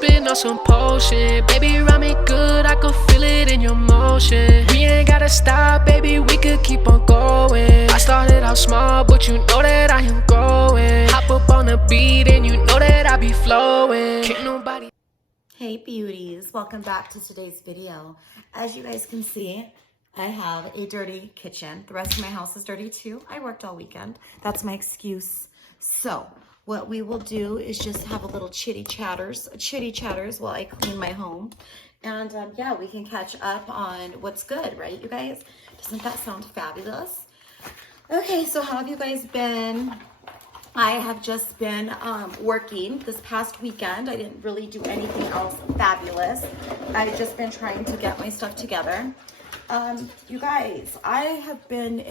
Been on some potion, baby, ride me good, I could feel it in your motion. We ain't gotta stop, baby, we could keep on going. I started out small, but you know that I am growing. Hop up on the beat and you know that I be flowing. Can't nobody. Hey beauties, welcome back to today's video. As you guys can see, I have a dirty kitchen. The rest of my house is dirty too. I worked all weekend. That's my excuse. So what we will do is just have a little chitty chatters while I clean my home. And yeah, we can catch up on what's good, right, you guys? Doesn't that sound fabulous? Okay, so how have you guys been? I have just been working this past weekend. I didn't really do anything else fabulous. I've just been trying to get my stuff together. You guys, I have been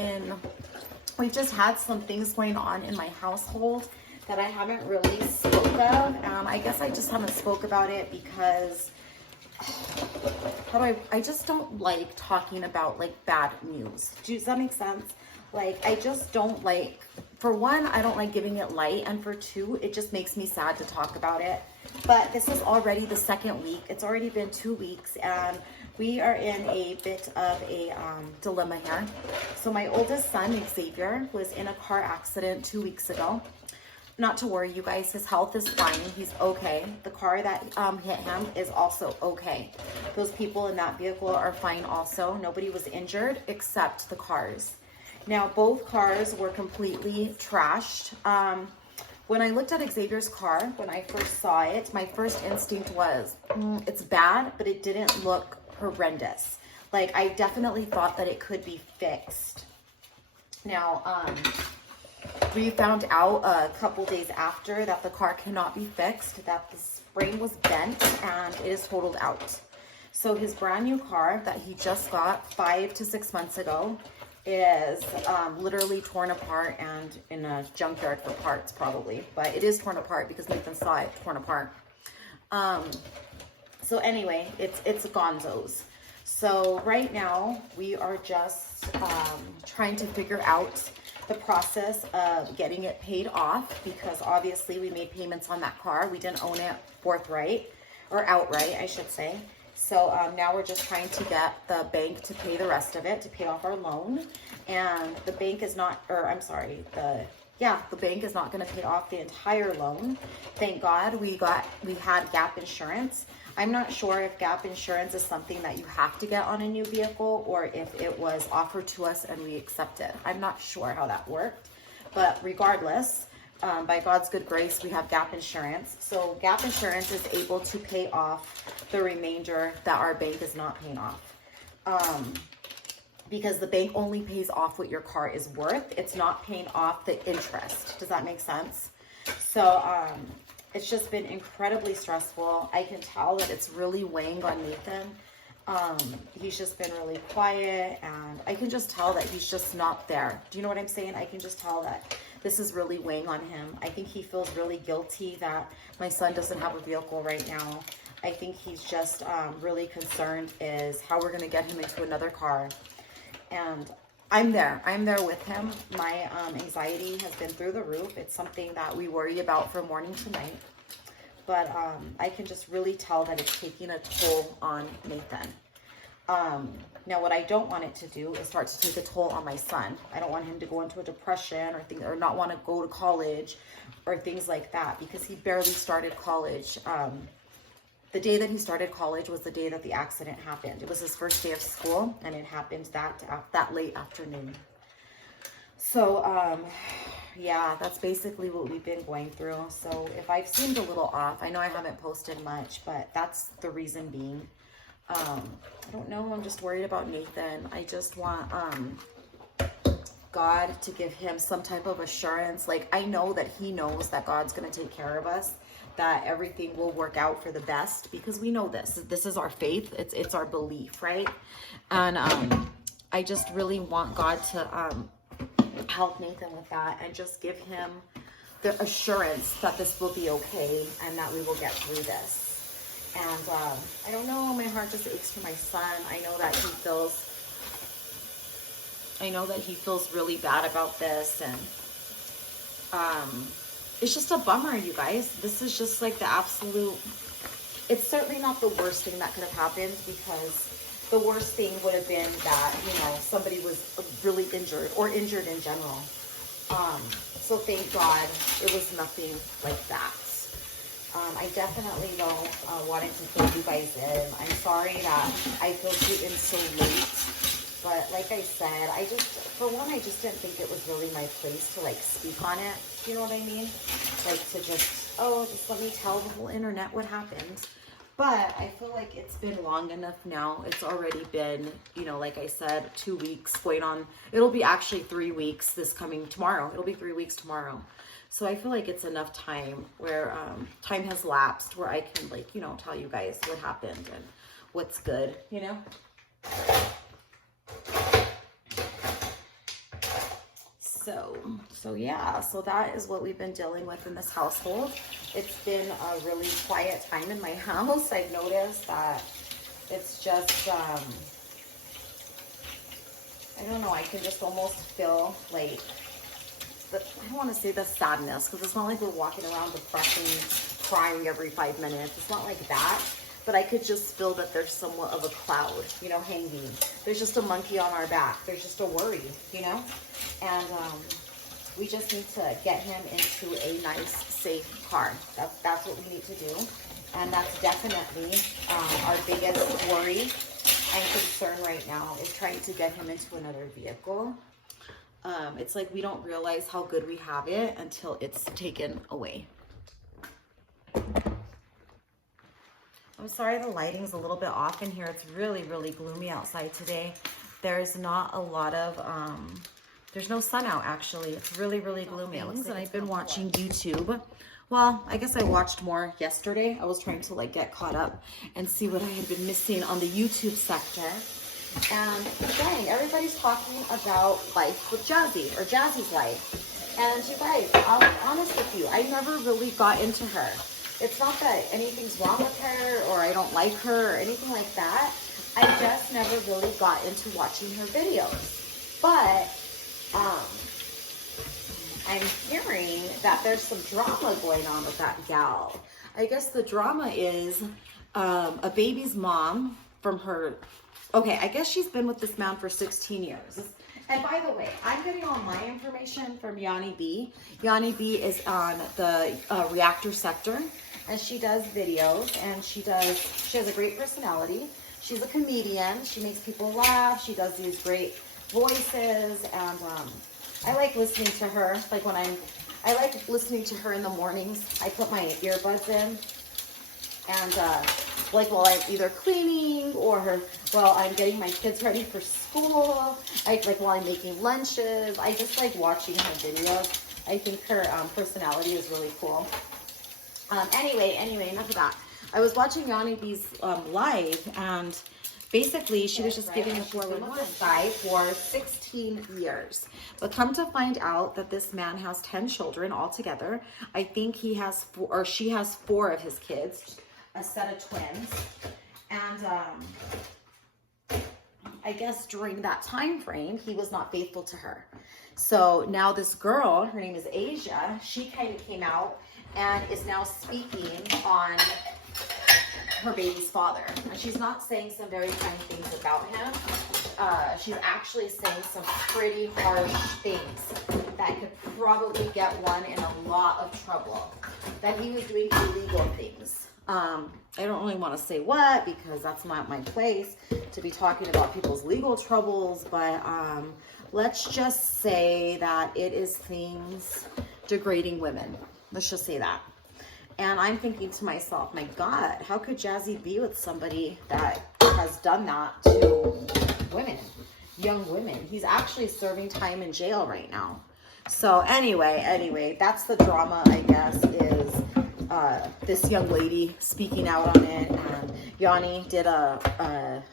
we've just had some things going on in my household that I haven't really spoke of. I guess I just haven't spoke about it because I just don't like talking about like bad news. Does that make sense? Like, I just don't like, for one, I don't like giving it light, and for two, it just makes me sad to talk about it. But this is already the second week. It's already been 2 weeks, and we are in a bit of a dilemma here. So my oldest son, Xavier, was in a car accident 2 weeks ago. Not to worry, you guys, his health is fine. He's okay. The car that hit him is also okay. Those people in that vehicle are fine also. Nobody was injured except the cars. Now, both cars were completely trashed. When I looked at Xavier's car, when I first saw it, my first instinct was, it's bad, but it didn't look horrendous. Like, I definitely thought that it could be fixed. Now, we found out a couple days after that the car cannot be fixed, that the spring was bent and it is totaled out. So his brand new car that he just got 5 to 6 months ago is literally torn apart and in a junkyard for parts probably, but it is torn apart because Nathan saw it torn apart. So anyway, it's gonzos. So right now we are just trying to figure out the process of getting it paid off, because obviously we made payments on that car. We didn't own it forthright, or outright, I should say. So now we're just trying to get the bank to pay the rest of it, to pay off our loan. And the bank is not, or I'm sorry, the bank is not going to pay off the entire loan. Thank God we had Gap insurance. I'm not sure if Gap insurance is something that you have to get on a new vehicle or if it was offered to us and we accepted. I'm not sure how that worked, but regardless, by God's good grace, we have Gap insurance. So Gap insurance is able to pay off the remainder that our bank is not paying off. Because the bank only pays off what your car is worth. It's not paying off the interest. Does that make sense? So it's just been incredibly stressful. I can tell that it's really weighing on Nathan. He's just been really quiet, and I can just tell that he's just not there. Do you know what I'm saying? I can just tell that this is really weighing on him. I think he feels really guilty that my son doesn't have a vehicle right now. I think he's just really concerned is how we're going to get him into another car. And I'm there with him. My anxiety has been through the roof. It's something that we worry about from morning to night. But I can just really tell that it's taking a toll on Nathan. Now, what I don't want it to do is start to take a toll on my son. I don't want him to go into a depression or not want to go to college or things like that, because he barely started college. The day that he started college was the day that the accident happened. It was his first day of school, and it happened that late afternoon. So, yeah, that's basically what we've been going through. So if I've seemed a little off, I know I haven't posted much, but that's the reason being. I don't know. I'm just worried about Nathan. I just want God to give him some type of assurance. Like, I know that he knows that God's going to take care of us, that everything will work out for the best, because we know this is our faith. It's our belief, right? And I just really want God to help Nathan with that and just give him the assurance that this will be okay and that we will get through this. And I don't know, my heart just aches for my son. I know that he feels really bad about this, and it's just a bummer, you guys. This is just like the absolute it's certainly not the worst thing that could have happened, because the worst thing would have been that, you know, somebody was really injured or injured in general. So thank God it was nothing like that. I definitely don't wanted to fill you guys in. I'm sorry that I filled you in so late. But like I said, for one, I just didn't think it was really my place to like speak on it. You know what I mean? Like to just let me tell the whole internet what happened. But I feel like it's been long enough now. It's already been, you know, like I said, 2 weeks going on. It'll be actually 3 weeks this coming tomorrow. It'll be 3 weeks tomorrow. So I feel like it's enough time where time has lapsed where I can, like, you know, tell you guys what happened and what's good, you know? So yeah, so that is what we've been dealing with in this household. It's been a really quiet time in my house. I've noticed that it's just, I don't know, I can just almost feel like, I don't want to say the sadness, because it's not like we're walking around depressing, crying every 5 minutes. It's not like that. But I could just feel that there's somewhat of a cloud, you know, hanging. There's just a monkey on our back. There's just a worry, you know? And we just need to get him into a nice, safe car. That's what we need to do. And that's definitely our biggest worry and concern right now, is trying to get him into another vehicle. It's like we don't realize how good we have it until it's taken away. I'm sorry the lighting's a little bit off in here. It's really, really gloomy outside today. There's not a lot of, there's no sun out actually. It's really, really gloomy. And I've been watching YouTube. Well, I guess I watched more yesterday. I was trying to like get caught up and see what I had been missing on the YouTube sector. And dang, everybody's talking about life with Jazzy, or Jazzy's life. And you guys, I'll be honest with you, I never really got into her. It's not that anything's wrong with her or I don't like her or anything like that. I just never really got into watching her videos. But I'm hearing that there's some drama going on with that gal. I guess the drama is a baby's mom from her. Okay, I guess she's been with this man for 16 years. And by the way, I'm getting all my information from Yanni B. Yanni B is on the reactor sector, and she does videos, and she has a great personality. She's a comedian. She makes people laugh. She does these great voices, and I like listening to her. Like I like listening to her in the mornings. I put my earbuds in, and like while I'm either cleaning or while I'm getting my kids ready for school, like while I'm making lunches. I just like watching her videos. I think her personality is really cool. Anyway, enough of that. I was watching Yanni B's live, and basically she was just giving a 411 this guy for 16 years. But come to find out that this man has 10 children altogether. I think he has she has 4 of his kids, a set of twins. And I guess during that time frame, he was not faithful to her. So now this girl, her name is Asia, she kind of came out and is now speaking on her baby's father. And she's not saying some very kind things about him. She's actually saying some pretty harsh things that could probably get one in a lot of trouble. That he was doing illegal things. I don't really want to say what, because that's not my place to be talking about people's legal troubles, but let's just say that it is things degrading women. Let's just say that. And I'm thinking to myself, my God, how could Jazzy be with somebody that has done that to women, young women? He's actually serving time in jail right now. So anyway, that's the drama, I guess, is this young lady speaking out on it. And Yanni did an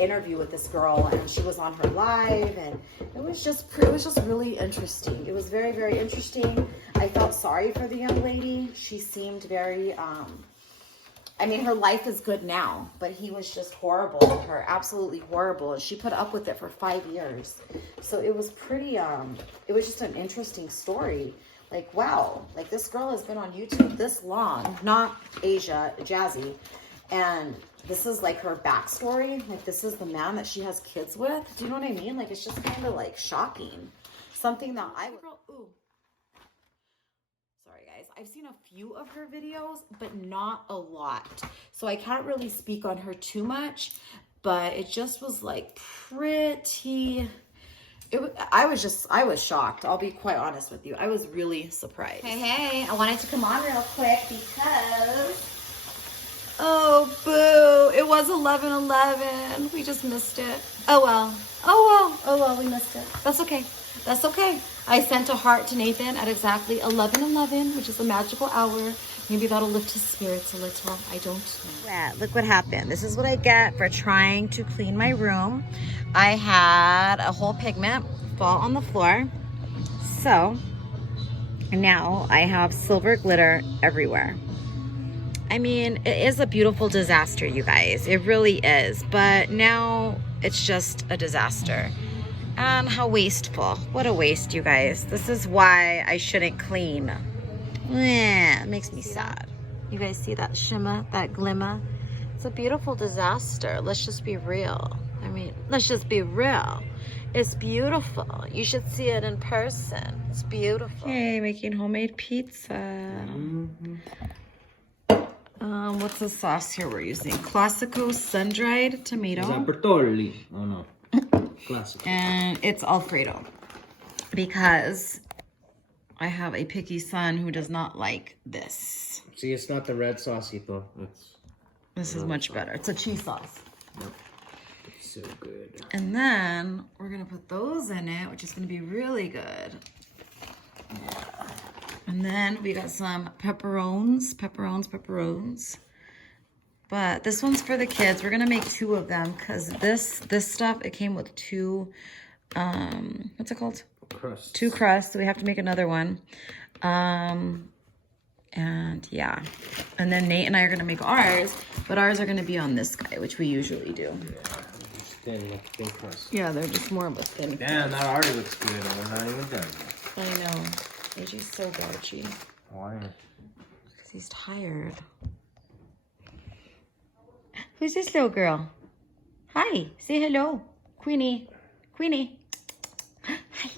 interview with this girl, and she was on her live, and it was just really interesting. It was very, very interesting. I felt sorry for the young lady. She seemed very I mean, her life is good now, but he was just horrible to her, absolutely horrible. And she put up with it for 5 years. So it was pretty, it was just an interesting story Like, wow, like this girl has been on YouTube this long, not Asia, Jazzy. And this is like her backstory. Like, this is the man that she has kids with. Do you know what I mean? Like, it's just kind of like shocking. Something that I would, ooh. Sorry guys, I've seen a few of her videos, but not a lot. So I can't really speak on her too much, but it just was like pretty, I was shocked. I'll be quite honest with you. I was really surprised. Hey, I wanted to come on real quick because, oh boo, it was 11:11. We just missed it. Oh well, we missed it. That's okay. That's okay. I sent a heart to Nathan at exactly 11:11, which is the magical hour. Maybe that'll lift his spirits a little. I don't know. Yeah, look what happened. This is what I get for trying to clean my room. I had a whole pigment fall on the floor. So now I have silver glitter everywhere. I mean, it is a beautiful disaster, you guys. It really is. But now it's just a disaster. And how wasteful. What a waste, you guys. This is why I shouldn't clean. It makes me sad. You guys see that shimmer, that glimmer? It's a beautiful disaster. Let's just be real. I mean, let's just be real. It's beautiful. You should see it in person. It's beautiful. Hey, making homemade pizza. What's the sauce here we're using? Classico sun-dried tomato. Is that Bertolli? Oh no. Classic. And it's Alfredo because I have a picky son who does not like this. See, it's not the red saucito. This is much better. It's a cheese sauce. Yep. It's so good. And then we're gonna put those in it, which is gonna be really good. Yeah. And then we got some pepperones. But this one's for the kids. We're gonna make 2 of them because this stuff, it came with 2, what's it called? Crusts. 2 crusts, so we have to make another one. And yeah. And then Nate and I are gonna make ours, but ours are gonna be on this guy, which we usually do. Yeah, thin crust. Yeah, they're just more of a thin. Damn, that already looks good, and we're not even done. I know. AJ's so grouchy. Why? Because he's tired. Who's this little girl? Hi, say hello. Queenie. Queenie. Hi.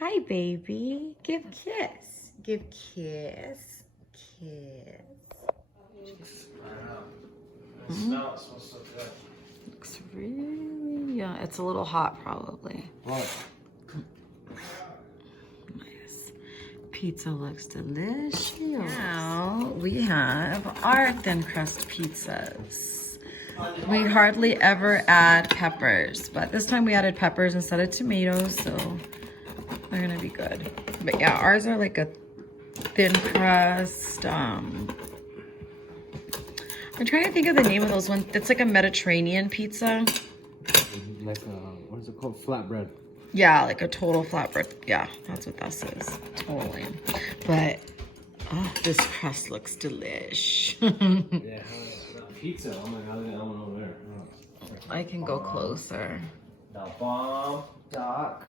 Hi, baby. Give kiss. Give kiss. Kiss. It smells so good. Looks really, yeah, it's a little hot probably. What? Nice. Pizza looks delicious. Now we have our thin crust pizzas. We hardly ever add peppers, but this time we added peppers instead of tomatoes, so they're gonna be good. But yeah, ours are like a thin crust. I'm trying to think of the name of those ones. It's like a Mediterranean pizza. Like what is it called? Flatbread. Yeah, like a total flatbread. Yeah, that's what this is. Totally. But oh, this crust looks delish. Yeah. Pizza. Oh my god, that one over there. I can go closer. The bomb. Doc.